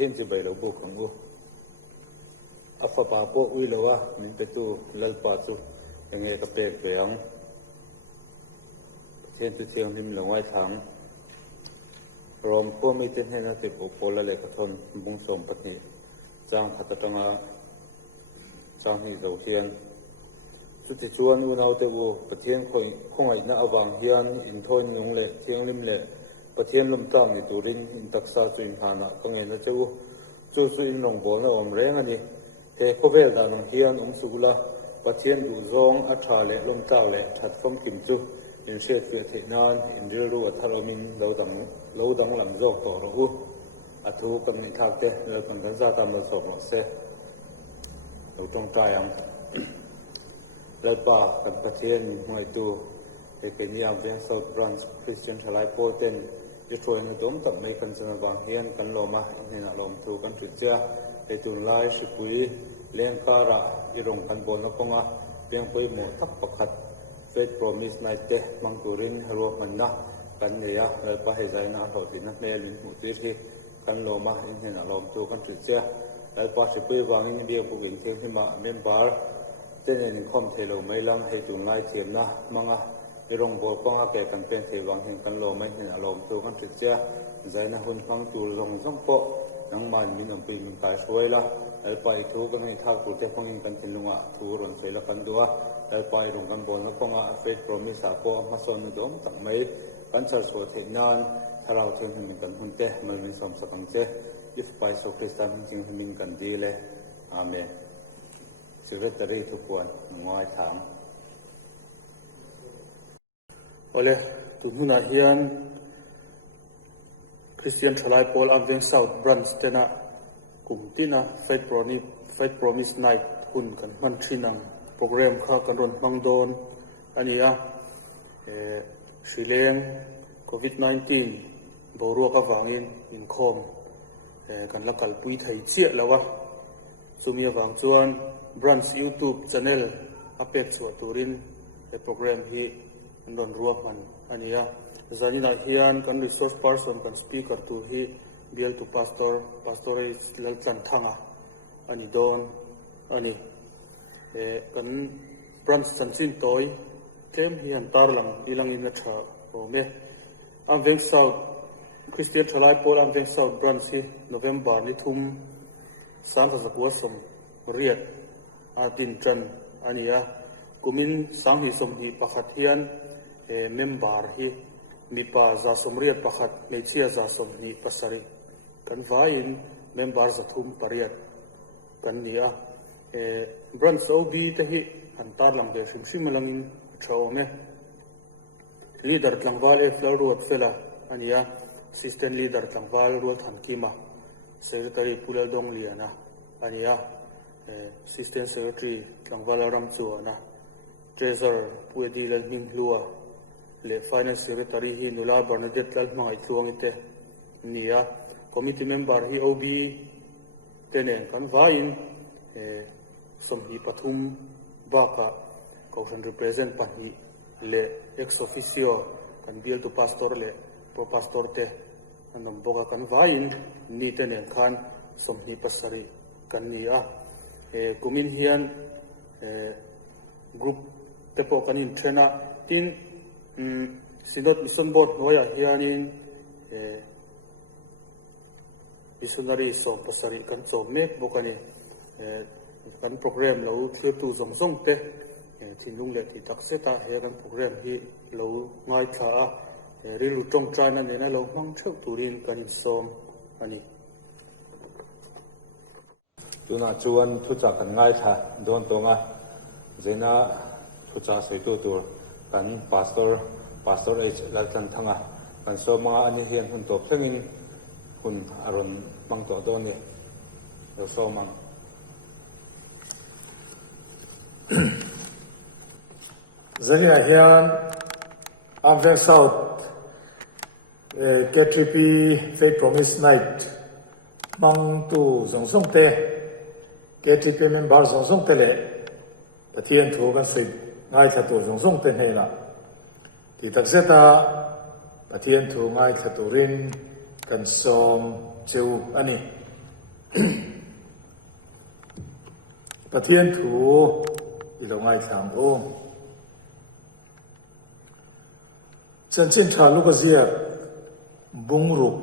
thiên chỉ bảy lâu buộc không u áp phá bà bộ uy lâu á mình phải tu lal pa tu nghe cái bề về ông thiên tu thiêng mình là ngoài tháng rôm khô mấy tên hay là tiếp bộ bộ là lệ cái thôn bung sôm bát nhị giang phát tăng á giang nhị đầu tiên chút thì chuan u nào tiêu u bát thiên không ai na vàng hiền in thôi nhung lệ thiêng lim lệ bát thiên lum tang ni turin in taksa chu in hana có nghe nó chu chu in lòng bol na om reng ani he ko vel da nong hian sula bát thiên du zong a tha lệ lum tang lệ that phong kim chu in set fe the nan in ril ru thalomin lo dang lam jok to ro u athu kan ni thak te le kan za ta ma so mo se lo tong trai ang le pa kan pathian mai tu e ke niam ve South Branch Christian Thalai Pol ten ye troi na dom tak mai kan sana wang hian kan lo ma in na lom thu kan tu cha e tun lai shipui leng kara i rong kan bon na konga piang poi mo tak pakhat faith promise night te mang turin halo manna kan ne ya le pa he zai na tho tin na ne lin mu ti thi kan lo ma in na lom thu kan tu cha le pa shipui wang in bi pu in theng hi ma member tên này không thể lâu mấy lắm hay tụi lai thiểm na manga rong bol con ác kan pen thể vang hình kan lâu mấy hình lom tu kan trực chia giải na hun phang tu rong rong po nang man min am pi min kai suai la al pai thu kan hi thak tu te phang in kan tin lunga thu ron sei la kan dua al pai rong kan bol na con a faith promise a ko ma son nu dom tak mai kan chal so the nan tharau theng hin kan hun te mal min som sakang che if pai so kristan jing min kan di le amen secretary ทุกคนง่อยถามโอเลตุนหุนาเฮียนคริสเตียนทลายโพลอันเวงเซาท์บรันส์เตนะกลุ่มที่นะfaith promise night หุ่นกันมันที่นังโปรแกรมข้ากันรนมังโดนอันนี้สีเลงโควิด -19 บรัวกับวางอินคอมกันละกัลปุยไทยเจียแล้ววะสุมีวางจวนBranch YouTube channel apek chu turin e program hi andon ruak man ania zanina hian kan resource person kan speaker tu hi bial to pastorate lal chan thanga ani don ani kan branch chanchin toy tlem hi an tarlam ilang in tha ome amveng south Christian Thalai Pol amveng south branch hi November ni thum san sa zakwa som riat tin tran ania kumin sang hi som hi pakhat hian member hi mipa za somriat pakhat mechia za som ni pasari kan vain member za thum pariat kan nia branch ob te hi antar lam de shim langin thawme leader tlangwal e florot fela ania assistant leader tlangwal rol than kima secretary pulal dong liana ania assistant secretary tlangwal ram chuana treasurer puedi lal ming lua le finance secretary hi nula bernadette lal mangai tluang ite nia committee member hi ob tenen kan vain som hi pathum baka caution represent pahi le ex officio kan bial to pastor le pro pastor te anom boka kan vain ni tenen khan som hi pasari kan nia kumin hian group tepo kanin trena tin sinot mission board noya hianin missionary som pasari kan chom mek bokani kan program lo thlir tu zong zong te thinlung le thi tak seta he kan program hi lo ngai tha a rilu tong chana ne na lo mang theu turin kanin som ani tuna chuan thu cha kan ngai tha don tonga zena thu cha sei tu tur kan pastor h laltan thanga kan so ma ani hian hun top thengin hun aron mang to do ni lo so mang zania hian amveng south K3P faith promise night mang tu zong zong te K3P member zong zong te le pathian thu kan sei ngai tha tu zong zong te nei la ti tak zeta pathian thu ngai tha tu rin kan som cheu ani ปะเทียนถูอีหลงไงทางโอฉันเช่นชาลูกเสียบุงรุก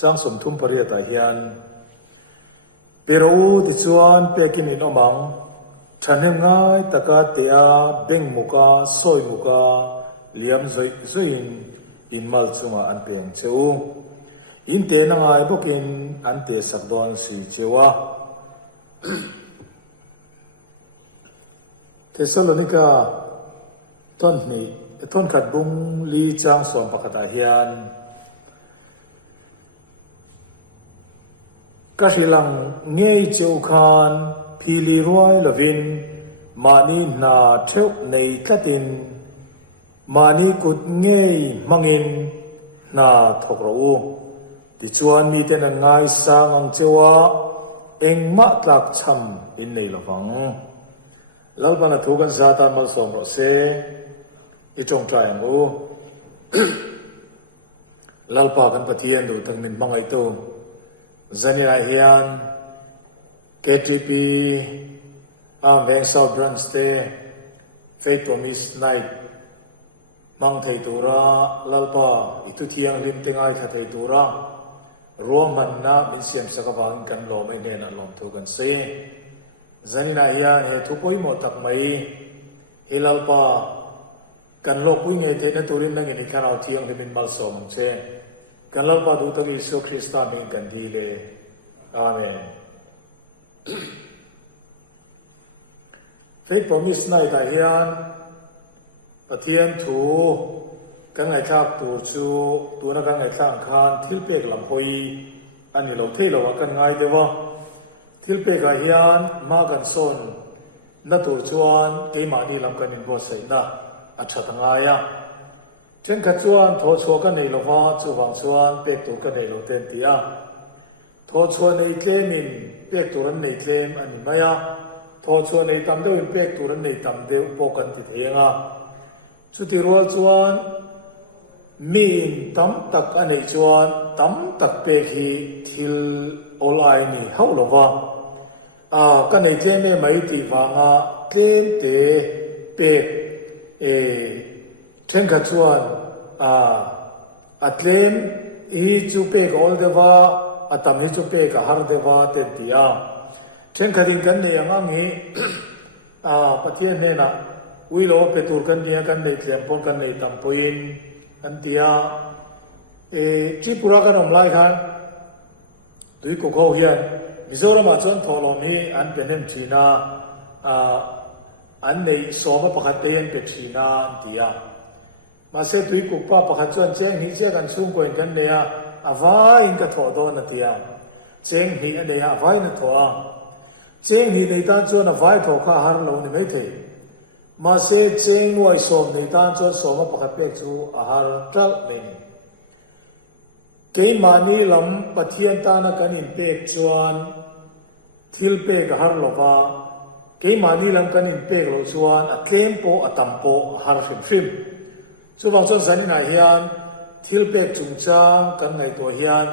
จางสมทุมปริยตาเฮียนเปรูติจวนเปกินินอมังฉันเห็นง่ายตะกาเตียเบ่งมุกาซอยมุกาเลี้ยมซอยอินมัลจุมาอันเปียงเจ้าอินเตนังไงพวกอินอันเตสักดอนสีเจ้าเทสโลนิกาต้นนี้ต้นขัดบุงลีจางสอนปะกตาเฮียนก็สิลังเงยเจ้าคานพิลีรวยลวินมานีนาเทวในตะตินมานีกุดเงยมังอินนาทกรูดิจวนมีแต่นง่ายสร้างเจ้าเอ็งมาตลักช้ำอินในละฟังแล้วบรรทุกันซาตานมาส่งรถเสอีจงใจงู แล้วปากันปะเทียนดูทั้งนินมังไอโตZani Ahian, KTP, Veng South Branch Day, Faith Promise Night, Mang Thầy Tura, Lalpa, Itu Thiang Lim Tingai Kha Thầy Tura, Roman Na Min Siam Sakavang Kan Lo Mai Nen Alom Thu Kan Se, Zani Ahian He Thu Poi Mo Tak Mai, He Lalpa, Kan Lo Pui Nge Thầy Na Turin Nang Ini Kan Au Thiang Lim Min Mal So Mang Se,กันลับมาดูตรีสุคริสต์มีกันดีเลยอาเมน Faith Promise ในแต่เฮียนปะเทียนถูกันไงครับตัวชูตัวนักกันไงข้างคานทิลเปกลำพอยอันนี้เราเที่ยวกันไงเดี๋ยวทิลเปกเฮียนมากันส่วนนัตัวชวนเกี่ยมาดีลำกันอินโบเซนะอัจฉริยะเช่นขัดชวนทอชัวกันในโลกว่าจูบังชวนเป็กตัวกันในโลกเต็มที่ทอชัวในเคลมินเป็กตัวนั้นในเคลมอันนี้ไม่ทอชัวในตำเดียวเป็กตัวนั้นในตำเดียวปกันติดเองสุดที่รัวชวนมีนตำตักอันในชวนตำตักเป็กฮีทิลออนไลน์นี่เขาโลกว่ากันในเคลมไม่ตีฟังเคลมเตะเป็กเช่นขัดชวนอัตเลนอีจูเปกอลเดวาอัตมิจูเปกฮาร์เดวาเต็มที่เช่นขัดกันเนี่ยยังงี้ปะเทียนเนี่ยนะวิโลเปตูร์กันเนี่ยกันในเทียมพลกันในตัมพูอินอันที่ที่ปุระกันอมไลกันตุยกุกเขาเฮียนมิโซรามาจนทอลมีอันเป็นเอ็มชีนาอันในสอบปะขัดเตียนเป็นชีนาอันที่มาเสตุยกุปป้าประคัจวนเจงหิเจกันซุ่มกวนกันเนี่ยอวายอินกับถอดอนตียเจงหิอันเนี่ยอวายนัถอเจงหิในตานจวนอวายถอข้าหาร์เราเนี่ยไม่เทมาเสเจงไว้สมในตานจวนสมประคัดเป็กจูอาหารจัลมินเกี่ยมานีลำปะเทียนตานักันอินเป็กจวนทิลเป็กหาร์โลวาเกี่ยมานีลำกันอินเป็กโลจวนอัเคมโปอัตัมโปหาร์ฟิมส่วนบางส่วนสันนิษฐานเฮียนทิลเป็กจุงจางกันไงตัวเฮียน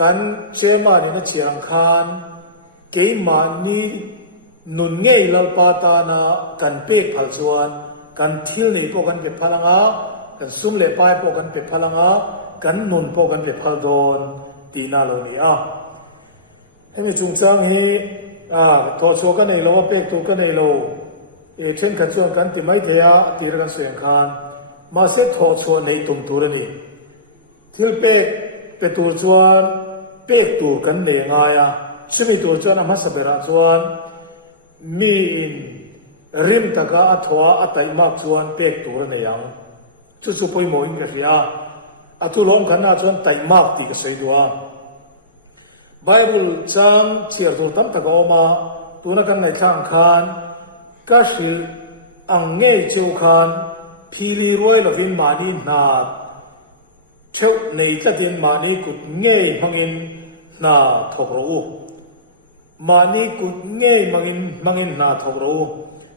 กันเชื่อมานี่นะเชียงคานเกี่ยมานีนุนเงยลปาตานากันเป็กพัลชวนกันทิลนี่พวกกันเป็นพลังงากันซุ่มเล่ไปพวกกันเป็นพลังงากันนุนพวกกันเป็นพัลโดนตีนาโลนี่ให้มีจุงจางฮีทอชัวกันในโลเป็กตัวกันในโลเช่นขัดชวนกันที่ไม่เทียตีรักันเสียงคานมาเสถอดชวนในตุ่มตัวนี้ทิลเป็กเป็นตัวชวนเป็กตัวกันในง่ายซึ่งมีตัวชวนมาสเบราชวนมีริมตะกาอัฐวะอัตยมากชวนเป็กตัวในยังชุดๆไปโมอินกันเสียอัตุล้อมขันนาชวนไตมากตีกันเสียด้วยไบเบิลจำเชียร์ตัวตั้มตะกอมาตัวนักกันในข้างคานก็สิอังเงยเจ้าคานพิลีรวยลวินมานีนาเท่าในตะเดียนมานีกุดเงยมังอินนาทกรูมานีกุดเงยมังอินนาทกรู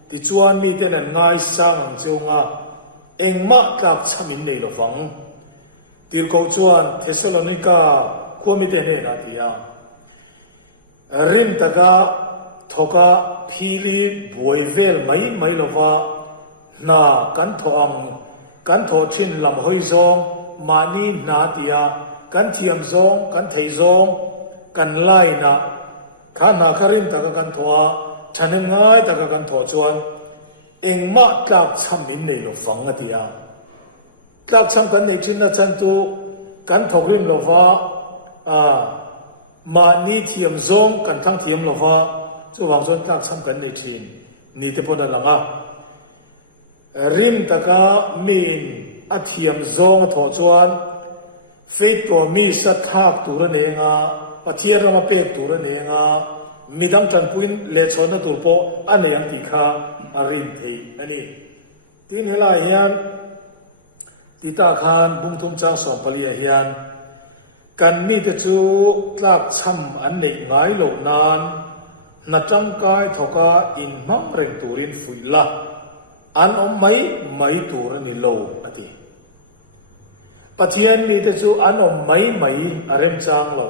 ที่ชวนมีแต่นั้นง่ายสร้างเจ้างาเองมาจากชมินในละฟังที่เขาชวนเทสโลนิกาควมีแต่เนี่ยนาที rim taka thoka phili buaivel mai lova na kan thoang kan tho thin lam hoi zong mani na tia kan thiam zong kan thei zong kan lai na khana kharim taka kan thoa thanengai taka kan tho chuan engma tlak chamin nei lo fang atia tlak cham kan nei chin na chan tu kan thokrim lova mani thiam zong kan thang thiam lova chu wang zon tlak cham kan nei thin ni te pon langa rim taka min a thiam zong tho chuan faith promise a thak tur ne nga pathian rama pek tur ne nga midang tan puin le chona tur po aneyang ti kha arin thei ani tin hela hian tita khan bungtum chang som palia hian kan ni te chu tlak cham an nei ngai lo nan na tang kai thoka in mang reng turin fuila an om mai tur ani lo ati pathian ni te chu an om mai arem chang lo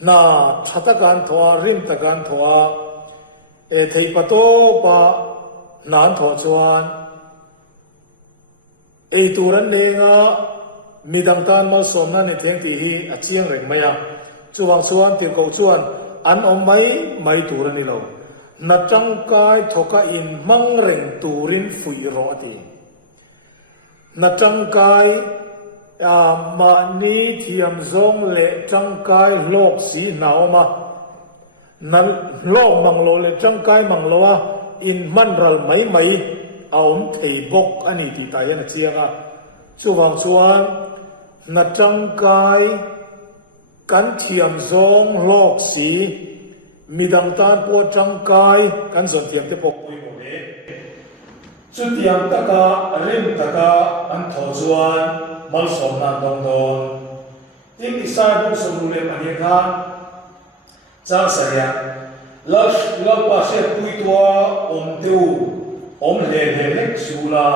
na thatakan thoa rim takan thoa e thei pato pa nan tho chuan e turan le nga midang tan mal som na ni theng ti hi a chiang reng maya chuwang chuan tir ko chuan an om mai turan ni lo na tang kai thoka in mang reng turin fui ro ati na tang kai ma ni thiam zong le tang kai lok si naoma nan lok manglo le tang kai manglo a in manral mai aom thei bok ani ti ta yan chianga chuwang chuan na tang kai kan thiam zong lok si midang tan po tang kai kan zon thiam te pok pui mo le chu tiang taka rim taka an tho chuan mal som na dong don tin isai bok som le mani kha cha saya la pa se pui tua om teu om le lek sula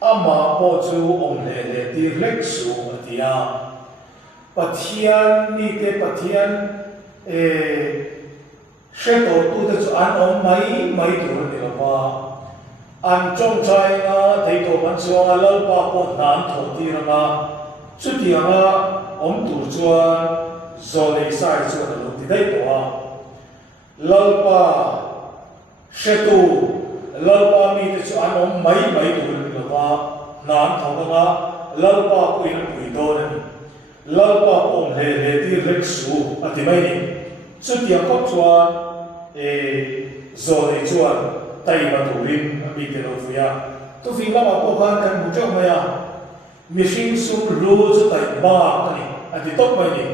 ama po chu om le ti lek su atia pathian ni te pathian sheto tu te chu an om mai tur ni la an chong chai nga thei to ban chuang a lal pa po nan tho ti ranga chu ti anga om tur chuan zo le sai chu na lu ti dai to a lal pa shetu lal pa mi te chu an om mai tur ni la nan tho nga lal pa ko in pui do ne lal pa om le ti rek su ati mai ni chu ti a ko chuan zo le chuan tay mà thủ rim bị cái đầu phía tôi vì là bảo con cần một chỗ mà ya mình sinh sum lúa cho tay ba cái này anh đi tốt mấy này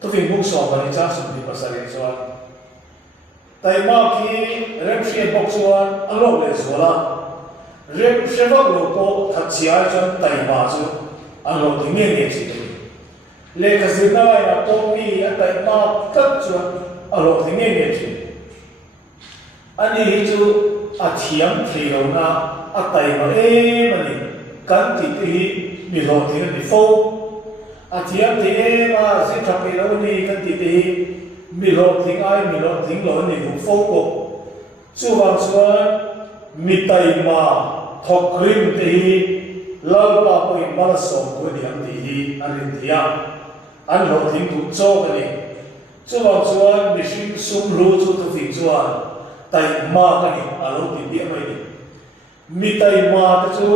tôi vì muốn sòng vào những trang sum đi pasal yang soal tay ba khi rem xuyên bọc soal anh lộc lên soal là rem xuyên bọc lộc có thật chia cho tay ba chứ anh lộc thì nghe gì lệ cái gì đó là tôi nghĩ anh tay ba cất cho anh lộc thì nghe gì anh đi chú a thiam thei lo na a tai ma mani kan ti ti mi lo ti ni fo a thiam thei ma sin tha pe lo ni kan ti ti mi lo thing ai mi lo thing lo ni du fo ko chu wang chuan mi tai ma thok krim ti lau pa ko in ma som ko ni am ti hi arin thia an lo thing tu cho ka ni chu wang chuan mi sing sum lu chu tu ti chuan tay ma ka ni alo ti bi mai ni mi tay ma ta chu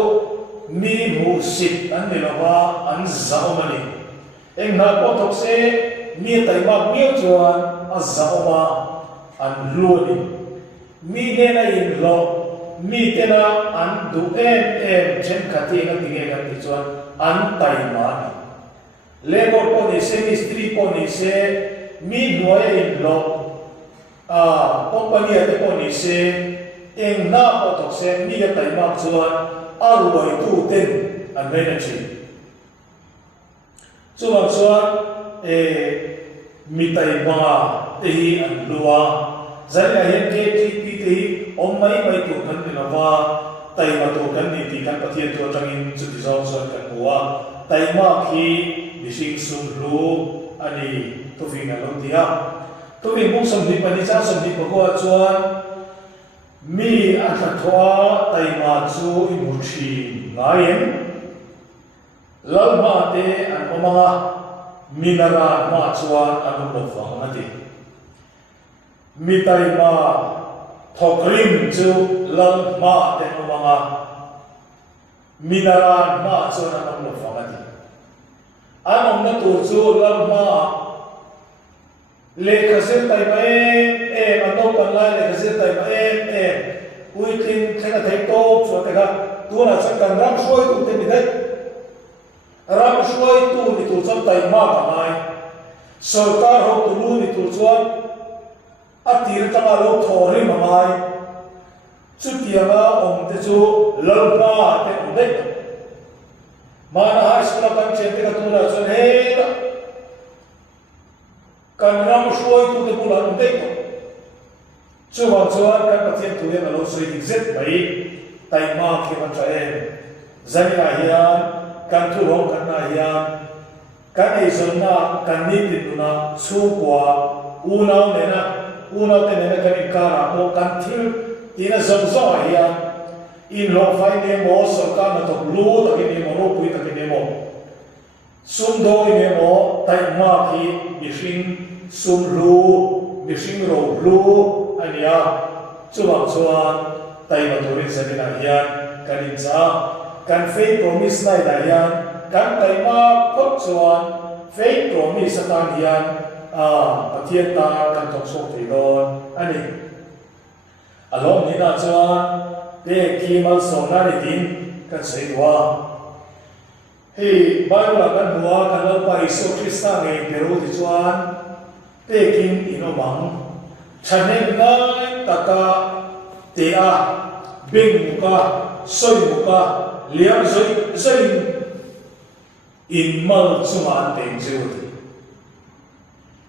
mi mu sit an ni lawa an zao ma ni eng na ko thok se mi tay ma mi chuan a zao ma an lu ni mi ne na in lo mi te na an du em chen khati na ti nge ka ti chuan an tay ma ni labor ko ni se mistri ko ni se mi nuai in lo company ate ko ni se eng na ko tok se mi ya tai mak chuan arwai tu ten an mai na chi chuan mi tai ma te hi an luwa zai la hen ke ti pi te om mai tu kan ni lawa tai ma tu kan ni ti kan pathian tu tangin chu ti zong so kan buwa tai ma khi mi sing sum lu ani tu fi na lo dia tôi mình cũng sầm đi pani cha sầm đi bạc qua chuan mi ăn thật thoa tay mà chú imu chi ngayen lal ma te an omanga minara ma chuan an lo vang ati mi tay ma thokrim chu lal ma te omanga minara ma chuan an lo vang ati an om na tu chu lal ma le khase tay ma em an no pan lai le khase tay ma em ui tin thena thei to chu te ga tu na chak kan ram soi tu te mi dai ram soi tu ni tu cham tay ma ka mai sarkar ho tu lu ni tu chuan atir tanga lo thori ma mai chu tianga om te chu lalpa te om dei mana ha skula kan chen te ka tu na chuan he da kan ram soi tu te pula om dei chu wa chuan kan pathian tu le lo soi dik zet bai tai ma khi man cha em zania hian kan thu ro kan na hian kan ei zon na kan ni tin na chu kwa u nau ne na kan ka ra ko kan thil tina zong zo hian in lo fai ne mo so ka na to lu ta ki ne mo ro pui ta ki ne mo sum do ne mo tai ma khi mi hring sum lu mi hring ro lu ania chuang chuan tai ma turin sanina hian kan in cha kan faith promise nai da hian kan tai ma khot chuan faith promise atan hian pathian ta kan thok sok thei don ani alom ni na chuan te ki mal so na ni tin kan sei wa hei bible kan hua kan lo pa isu krista ngai peru ti chuan te kin inomang chanen ngai taka te a bing muka soi muka liam zoi in mal chuma teng cheu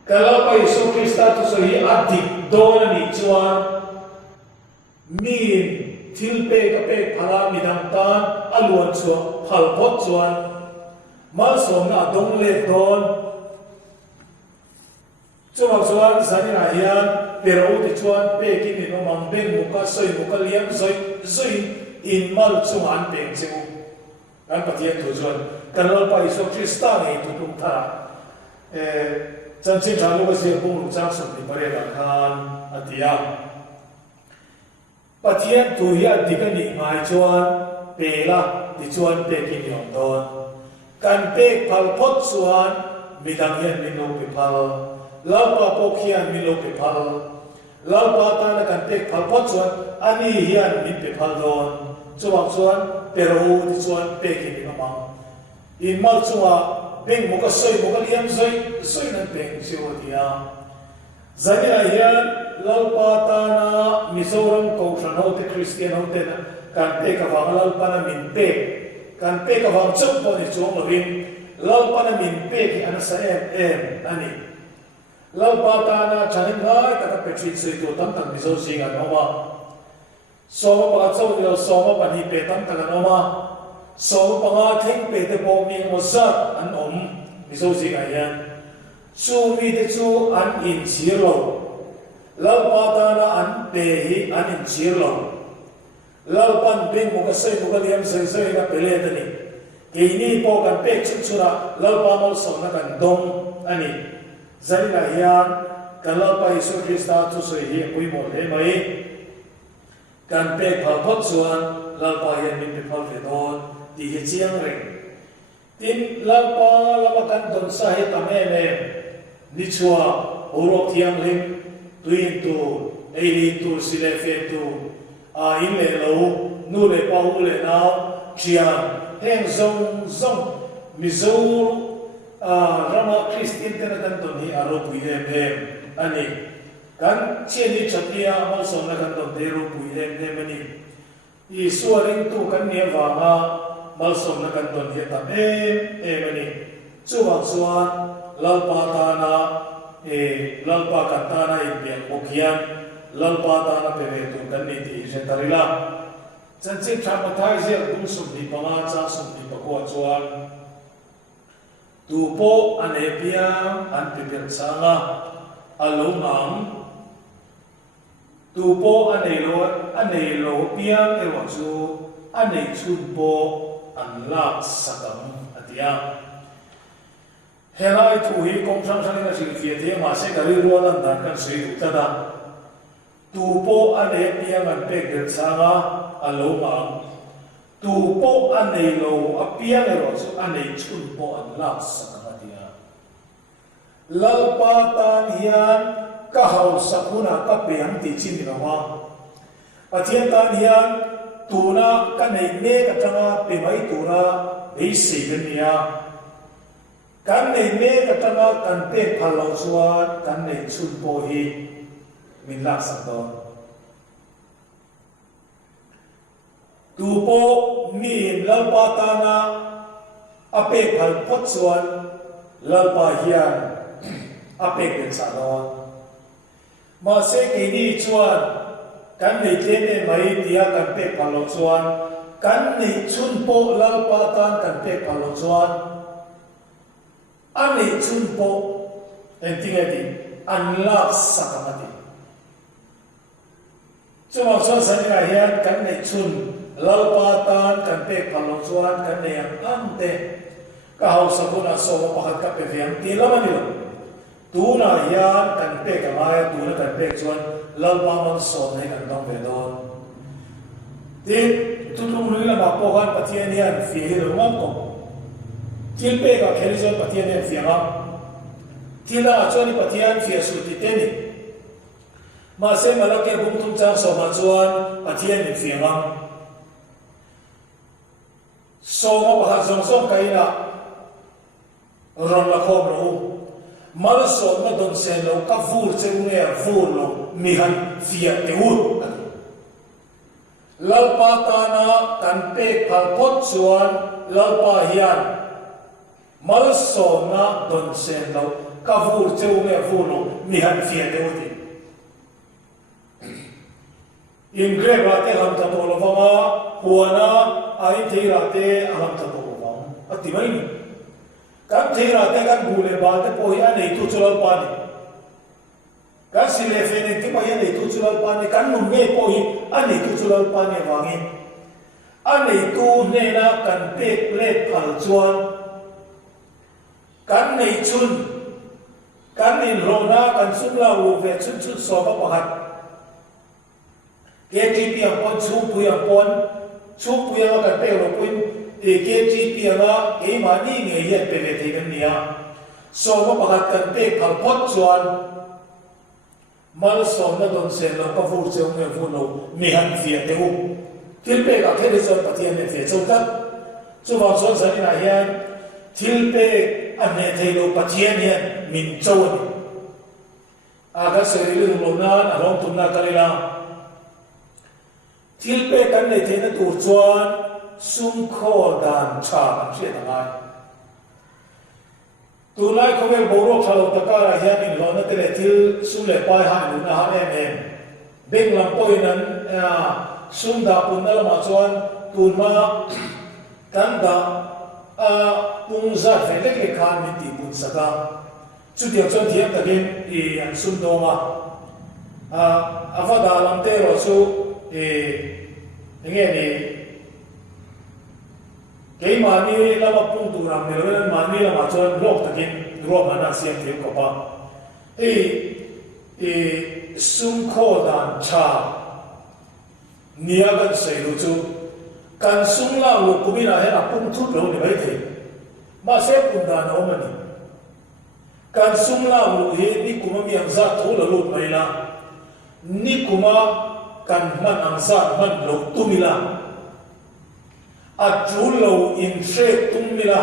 kalau pa Yesus Kristus tu soi adik dona ni chuan min thilpe ka pe phala midang tan aluan chu phal phot chuan mal som na dong le don chuang chuan zanina hian pero ti chuan pe ki ni no mang beng muka soi muka liam zoi in mal chuma teng cheu kan pathian tu chuan kan lo pa Yesus Kristus ni tu tum tha chân chính là lúc cái bông lục trang sụp đi bare là khan atia pathian tu hian đi cái nhị mai chuan pe la đi chuan pe ki niom don kan pe phal phot chuan midang hian min lo pe phal lalpa po khian min lo pe phal lalpa ta na kan pe phal phot chuan ani hian min pe phal don chuang chuan pero đi chuan pe ki ni ma in mal chuan beng muka soi muka liam soi nan beng siwa dia zanira hian lalpa ta na mizoram ko shano te christian hote na kan pe ka wang lalpa na min pe kan pe ka wang chup po ni chuang lovin lalpa na min pe ki ana sa em ani lalpa ta na chanin ngai ta ka petri soi to tam tam mizo singa noma soma pa chau ni soma pa ni pe tam ta noma so panga thing pe te po mi mo sa an om mi so si ga yan su mi te chu an in chiro lau pa ta na an pe hi an in chiro lau pan bing mo ka sai mo ka liam sai na pele ta ni ke ni po kan pe chu chura lau pa mo so na kan dong ani zali la yan kan lau pa Yesu Krista tu so hi pui mo le mai kan pe phal phot chuan lau pa yan mi pe phal te don di hi chiang reng tin lalpa lama kan don sa hi tam em ni chua orok thiang ling tuin tu ei tu sile fe tu a in le lo nu le pa u le na chiang heng zong mi zo rama christian ten kan don hi aro pui em ani kan chen ni chatia mal so na kan don de ro pui em ani i suaring tu kan ne wa ma mal som na kan don hi tam em ani chuwang chuan lalpa ta na lalpa kan ta na in bian mokhian lalpa ta na pe ve tu kan ni ti je tarila chan ching thama thai je kum sum ni panga cha sum ni pakwa chuan tu po ane pia an pe pen changa alo ngang tu po anei lo piang e wa chu anei chun po an lak sakam atia helai thu hi kong sang sang na sing fia the ma se kari rualan dan kan sei ta da tu po anei piang an pe gel sanga alo ngang tu po anei lo apiang e wa chu anei chun po an lak sakam lalpa tan hian ka hau sakuna ka peang ti chin ni ma pathian tan hian tuna ka nei ne ka tanga pe mai tuna ei sei den nia kan nei ne ka tanga kan te phalo chuan kan nei chun po hi min lak sak don tu po ni lalpa tana ape phal phot chuan lalpa hian apek den sa lo ma se ke ni chuan kan nei tle ne mai tia kan pe palo chuan kan nei chun po lalpa tan kan pe palo chuan an nei chun po en tingati an la sakamati chuma chuan sa ni hian kan nei chun lalpa tan kan pe palo chuan kan nei an te ka hau sakuna so pakhat ka pe viam ti lamani lo tuna hian kan pe ka mai tuna kan pe chuan lalpa man so nei kan dong ve don tin tutum lui la ma po han pathian hian fi hi lo mang ko til pe ka kheli chuan pathian hian fi nga tila chuan pathian fi su ti te ni ma se mala ke bum tum chang so ma chuan pathian ni fi nga so ma ba zong so kai na ron la khom lo mal so na don se lo ka fur che ne fur lo mi han fia te u lalpa ta na kan pe phal phot chuan lalpa hian mal so na don se lo ka fur che ne fur lo mi han fia te u in greb ra te ham ta to lo ma huana ai te ra te ham ta to lo ati mai ni kan thira te kan bule ba te po ya nei tu chulal pa ni kan sile fe ne ti pa ya nei tu chulal pa ni kan mun nge po hi ani tu chulal pa ni wangi ani tu ne na kan pe ple phal chuan kan nei chun kan in ro na kan sum la ru ve chun chun so ba pakhat ke ti pi ang pon chu pu yang pon chu pu yang kan pe ro puin ke ji pi anga ke ma ni nge ye pe ve the kan nia so ma pakhat kan pe phal phot chuan mal so na don se lo ka fur che nge fu lo mi han fia te u til pe ka the so pathian ne fe chau ta chu wa so sa ni na hian til pe an ne the lo pathian hian min chau ni aga se ri lo na a rong tun na ka la til pe kan ne the na tur chuan sum kho dan cha kan che ta mai tu lai ko vel boro khalo ta ka ra hian in lo na te le til sum le pai ha nu na ha em beng lam poi nan sum da pun na ma chuan tu ma kan da pung za ve le ke khan mi ti pun saka chu dia chuan thiam ta gen I an sum do ma avada lam te ro chu nge ni ke mani lama pung tu ram ne lo mani lama chuan lok takin ro ma na siam thiam ko pa sum kho dan cha nia kan sei lu chu kan sum la lu kumina he a pung thut lo ni bai the ma se pun da no ma ni kan sum la lu he ni kuma mi ang za thu lo lu mai la ni kuma kan man ang za man lo tu mi la a chu lo in she tum mi la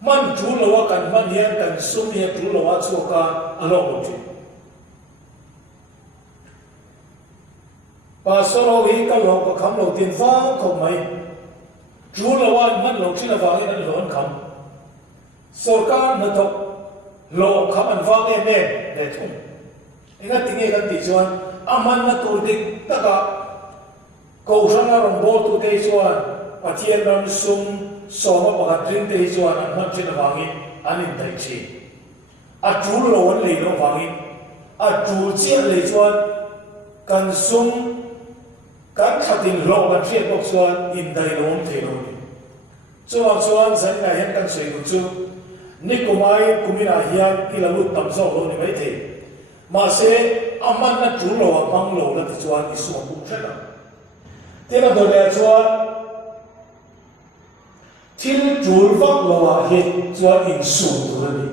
man chu lo kan man hian kan sum hi chu lo wa chu ka a lo lo chi pa so lo hi ka lo ka kham lo tin fa ko mai chu lo wa man lo chi la wa hi an lo an kham so ka na to lo kham an wa nge ne de thum inga tinge kan ti chuan aman na tur dik taka ko sang rong bo tu te chuan pathian ram sum so ma ba drin te chuan an man chin wangi anin tai chi a chu lo an le lo wangi chủ chia lấy chuan cần sung cần khát tin lộ cần thiệt bốc chuan in đầy lốm thế lôi chuan dẫn ngày hiện cần soi chu Nikomai kumina hian ilalut tamzo lo ni mai the ma se aman na chu lo pang lo la ti chuan isu pu thena tena do le chuan thil jul vak lo a he chuan in su tu ni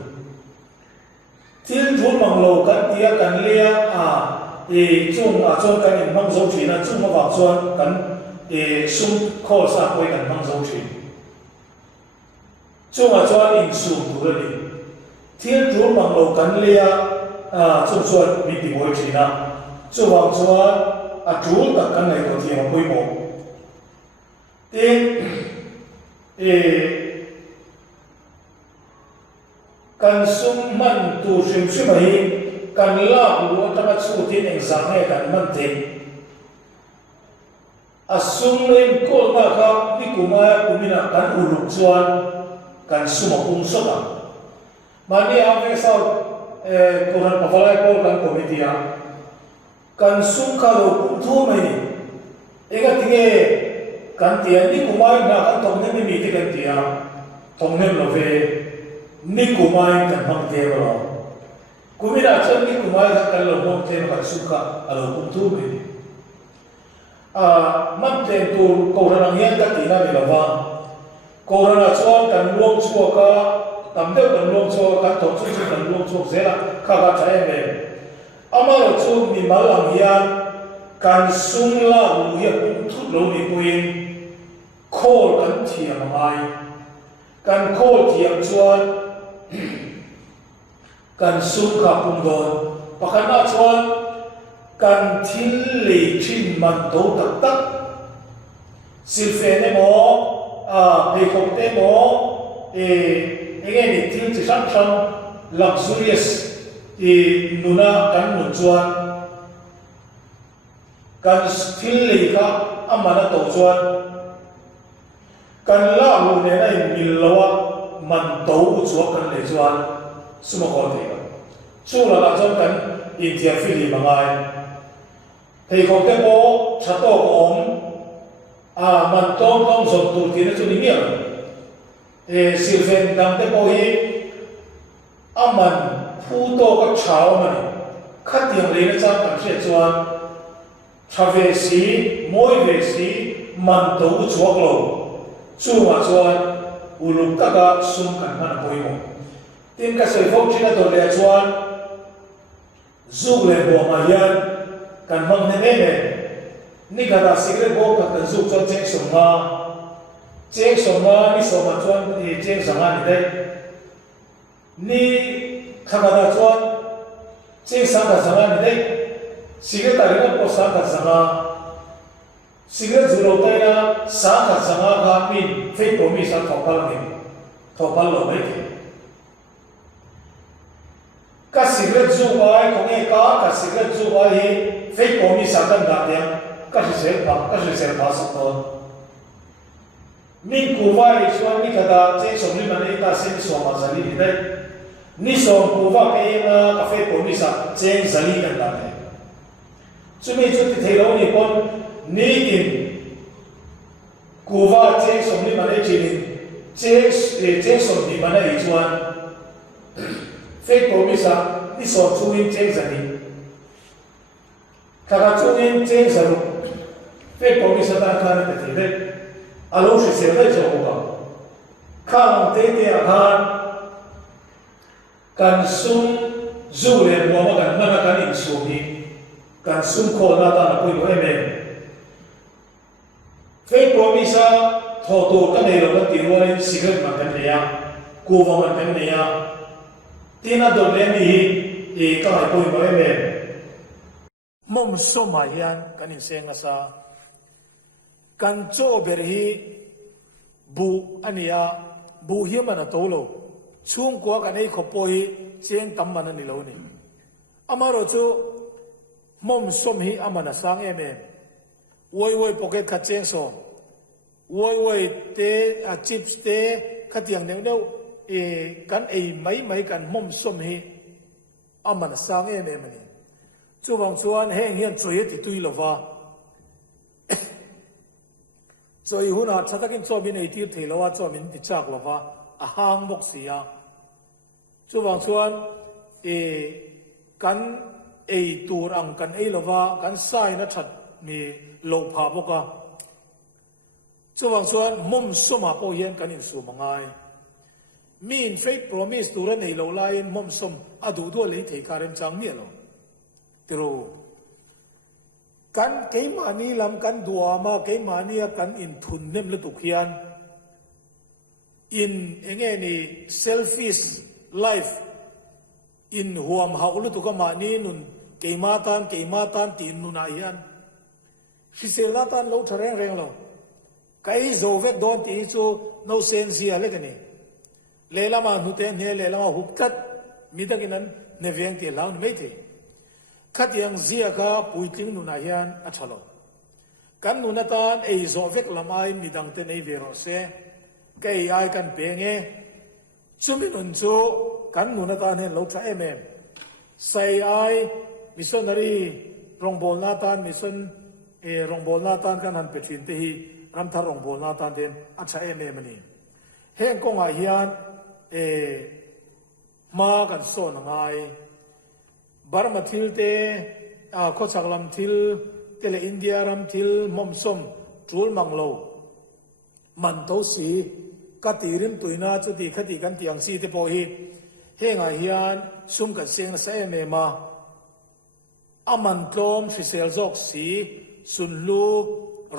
thil jul mang lo kan tia kan lia chung kan in mang zo thina chung ma wa chuan kan sum kho sa koi kan mang zo thina chung chuan in su tu ni thil jul mang lo kan lia chung chuan mi ti boi thina chung chuan jul ta kan nei ko thiam poi mo kan sum man tu sim sim hi kan la lu atanga chu tin exam he kan man te asum len ko ma kha ni kuma kumina kan uluk chuan kan sum kum so ba mani ame sau koran pawalai ko kan komitia kan sum ka ro kum thu mai ega tinge kan tia ni kumai na kan tong ne mi ti kan tia tong ne lo ve ni kumai kan bang te lo kumina chan ni kumai kan lo mom te kan suka alo kum thu me man te tu ko ran hian ka ti na ni lo wa ko ran chuan kan luang chu ka tam deuh kan luang chu kan tong chu kan luang chu zela kha ga chai me ama lo chu mi mal ang hian kan sung la u ya kum thu lo ni puin call kan thiam ai kan call thiam chuan kan sung kha pum don pakana chuan kan thil le thin man do tak tak silfe ne mo pe khop te mo enge ni thil chi sang sang luxurious nuna kan nu chuan kan thil le kha amana to chuan kan la hu ne na in mil lawa man to u chuak kan le chuan suma ko te ka chu la la chuan kan in tia fili mangai thei khok te po chato ko om man tong tong zon tu ti na chu ni mia silfen dam te po hi aman phu to ka chao mani khat tiang le na chang kan se chuan chave si moi ve si man to u chuak lo chu ma chuan uluk taka sum kan man poi mo tin ka sel fok china to le chuan zug le bo ma hian kan mang ne ne ni ka da secret bo ka kan zug chuan chek som ma ni so ma chuan chek sanga ni dai ni khanga da chuan chek sanga sanga ni dai secret ta ri ko sanga sanga secret zulo tai na sanga sanga ka min fake promise an thopal lo mai ka secret zu ai ko nge ka secret zu ai fake promise an da dia ka se pa so to min ku vai chuan ni kada che som ni man ta sen so ma zali ni dai ni so ku va ke na ka fake promise che zali kan da ne chumi chu ti thei lo ni kon ni in ku va che som ni man che ni che som ni man ai chuan fake promise ni so chu in che zali ka chu in che zalu fake promise ta ka na te de alo se se dai so ka khang te te a kan sum zu le mo ma kan na kan in su ni kan sum kho na ta na poi mo em fake promise tho to ka nei lo ka ti ro ni secret ma kan ne ya ku va ma kan ne ya tina do le ni ka ai poi mo em mom so ma hian kan in se nga sa kan cho ber hi bu ania bu hi mana to lo chung ko kan ei kho po hi cheng tam man ni lo ni amaro chu mom som hi amana sang em woi pocket kha cheng so woi te chips te khatiang neu kan ei mai kan mom som hi amana sang em ni chu wang chuan heng hian choi ti tui lova choi huna chatakin chobin ei tir theilowa chomin ti chak lova a hang bok sia chu wang chuan kan ei tur ang kan ei lova kan sai na that mi lo pha boka chu wang chuan mom soma po hian kan in su mangai min fake promise turan nei lo lain mom som adu do le thei karem chang mi lo tiro kan keimani lam kan duama keimani kan in thun nem le tukhian in enge ni selfish life in huam haulu tukama ni nun keimatan tin nuna hian hiselatan lo thareng reng lo kai zo vek don ti chu no sense ya le kani lelama nuten he lelama huktat midaginan neveng ti laun meite khatyang zia ka puitling nuna hian achalo kan nunatan ei zo vek lamai midang te nei vero se kai ai kan penge chumin un chu kan nunatan he lo tha emem sai ai missionary rongbol natan mission rongbol natan kan han pethin te hi ramthar rongbol natan den acha emem ani heng ko nga hian ma kan so na ngai Burma thil te Khochaklam thil tele India ram thil momsom trul manglo man to si katirin tuina chuti khati kan tiang si te po hi henga hian sum kan seng sa eme ma aman tlom fisel jok si sunlu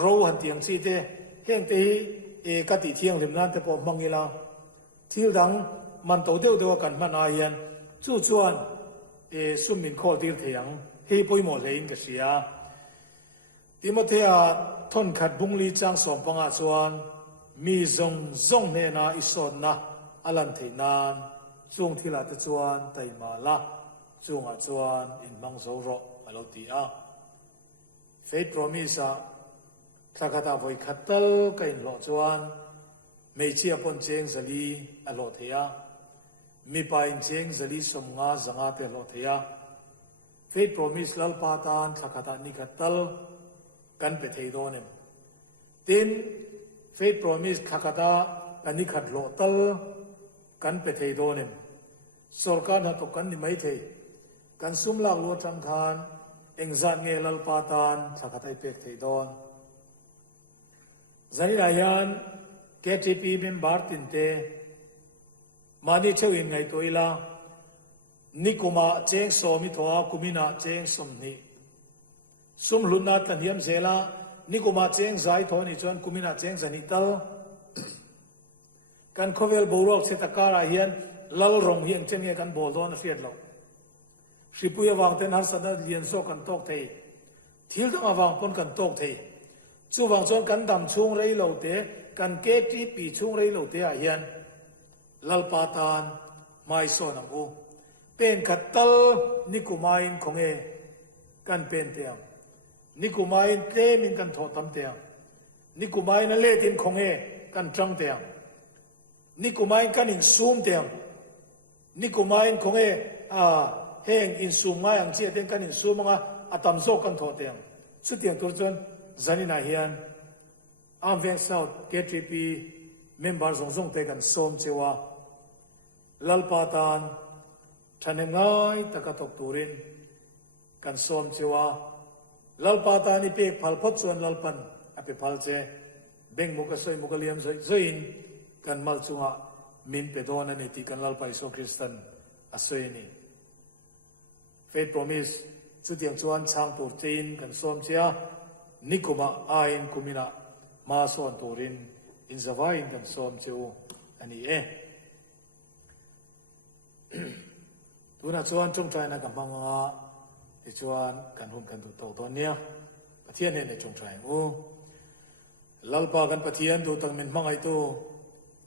ro han tiang si te heng te kati thiang lim nan te po mangila thil dang man to deu deu kan man a hian chu chuan sumin khol tir thiang hi poimo lein ka sia timothea thon khat bungli chang som panga chuan mi zong ne na ison na alan theinan chung thila te chuan taimala chunga chuan in mang zo ro alo ti a faith promise a thakata voi khatal kain lo chuan meichia pon cheng zali alo thea mi pain cheng zali som nga zanga te lo thea faith promise lal patan thakata ni khatal kan pe thei donem tin faith promise thakata ani khat lo tal kan pe thei donem sarkar na to kan ni mai thei kan sum lak lo tang khan engzat nge lal patan thakatai pek thei don zani rayan KTP member tinte mani chewin ngai toila nikuma cheng somi thoa kumina cheng somni sum lunna tan hiam zela nikuma cheng zai thoni chuan kumina cheng zani tal kan khovel borok se takara hian lal rong hian chenge kan bol don fiat lo shipuya wang ten har sada lian so kan tok thei thil dang awang pon kan tok thei chu wang chon kan dam chung rei lo te kan KTP chung rei lo te a hian lalpatan mai so nang u pen khatal nikumain khonge kan pen team nikumain temin kan tho tam team nikumain le tin khonge kan trang team nikumain kan in sum team nikumain khonge heng in sum ngai ang che ten kan in sum nga atam zo kan tho team chu tiang tur chon zanina hian am veng south KTP member zong te kan som chewa lalpatan thanengai takatok turin kan som chewa lalpatan ni pe phalphot chuan lalpan ape phalche beng muka soi muka liam zoin kan mal chunga min pe don ani ti kan lalpai so Christian asoi ni faith promise chu tiang chuan chang tur chin kan som chia nikuma ain kumina ma son turin in zavain kan som cheu ani tuna chuan chung trai na kamanga ti chuan kan hun kan tu to to nia pathian ne chung trai u lalpa kan pathian tu tang min mangai tu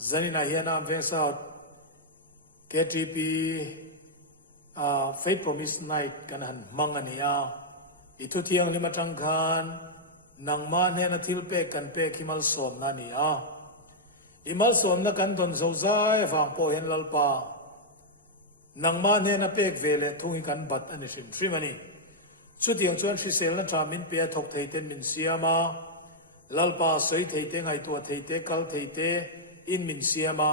zanina hianam veng south KTP faith promise night kan han mangania itu tiang lima tangkhan nang man he na thil pe kan pe khimal som na ni a imal som na kan don zo zai wang po hen lalpa nang man he na pek vele thungi kan bat ani sim trimani ชุดเดียงชวนชิเซลนั้นจามินเปียถกเทเตนมินเสียมาลัลปาสวยเทเตไงตัวเทเตกัลเทเตอินมินเสียมา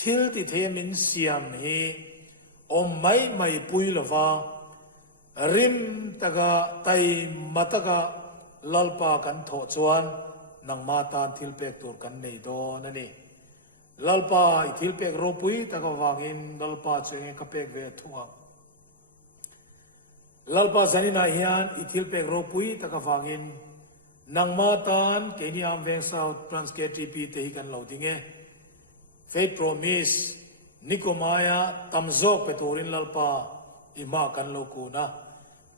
ทิลติเทมินเสียมฮีอมไม่ปุยลวาริมตะกะไตมาตะกะลัลปากันโถจวนนังมาตานทิลเปกตัวกันในโดนั่นนี่ลัลปาอิทิลเปกโรปุยตะกะวางินลัลปาเจงกะเปกเวทัวลัลปาสันินาฮิอันอิทิลเปกโรปุยตะกะวางินนังมาตานเกนียมเวงซาวทรานสเกตีปีเตหิกันเหล่าดิงเงเฟธโปรมิสนิโคมายาตัมโซกเปตูรินลัลปาอิมากันโลกูนะ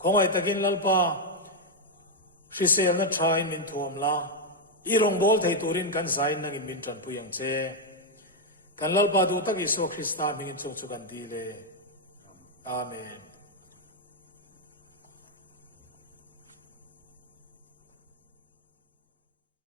คงไอตะกินลัลปาชิเซลนัทชายมินทวมลาอีรงบอลไทตูรินกันไซน์นังอินมินจันพุยังเจกันลัลปาดูตักอิโซคริสตามิงอินทรงสุกันดีเลอาเมน